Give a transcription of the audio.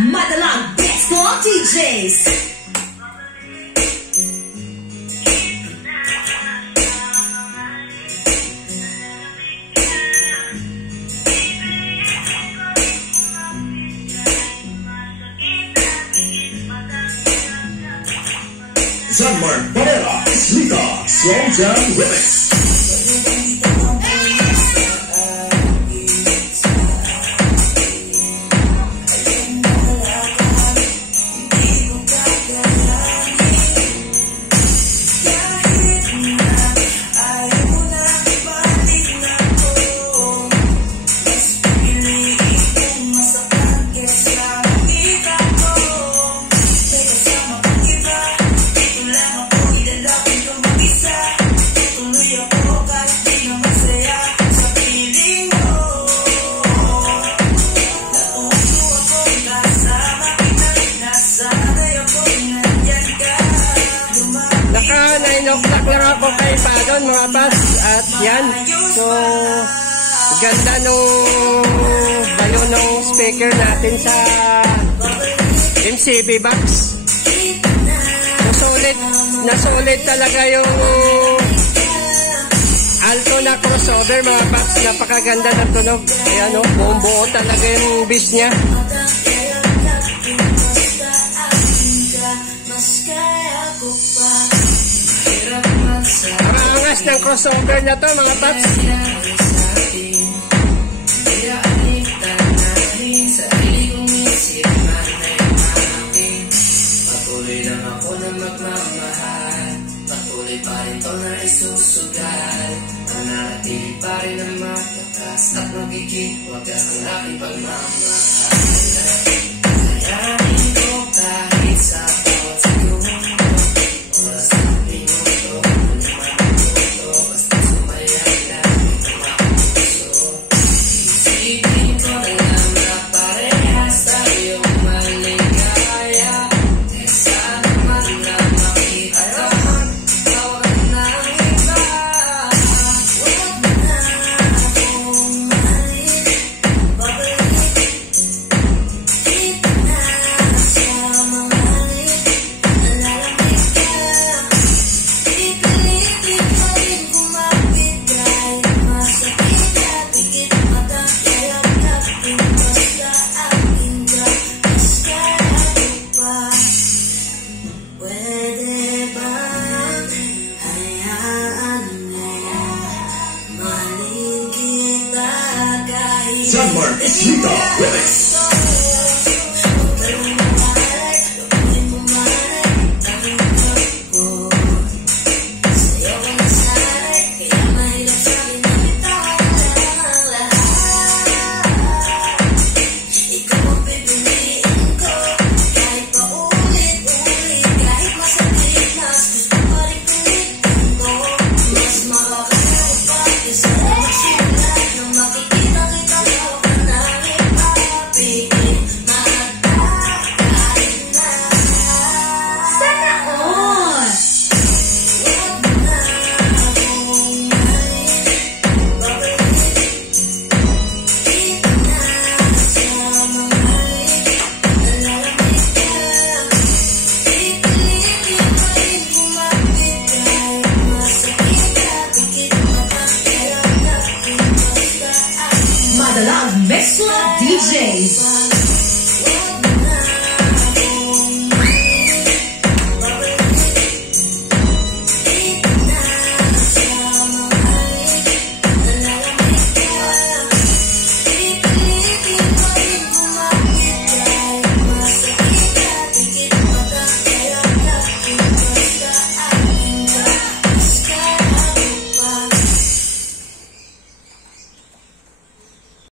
Madalang Disco DJs. Sanmark Barrera, Slita, Slow Jam Remix. Mga paps, at yan, so ganda nung bayo ng speaker natin sa MCB box. So solid talaga yung alto na crossover mga paps, napakaganda ng tunog. Ayan o, buo talaga yung bass nya. Angas ng crossover na to mga paps. Patuloy lang ako na magmamahal, patuloy pa rin to na isusugal, manatili pa rin ang matatas at magiging wagas ang aking pagmamahal.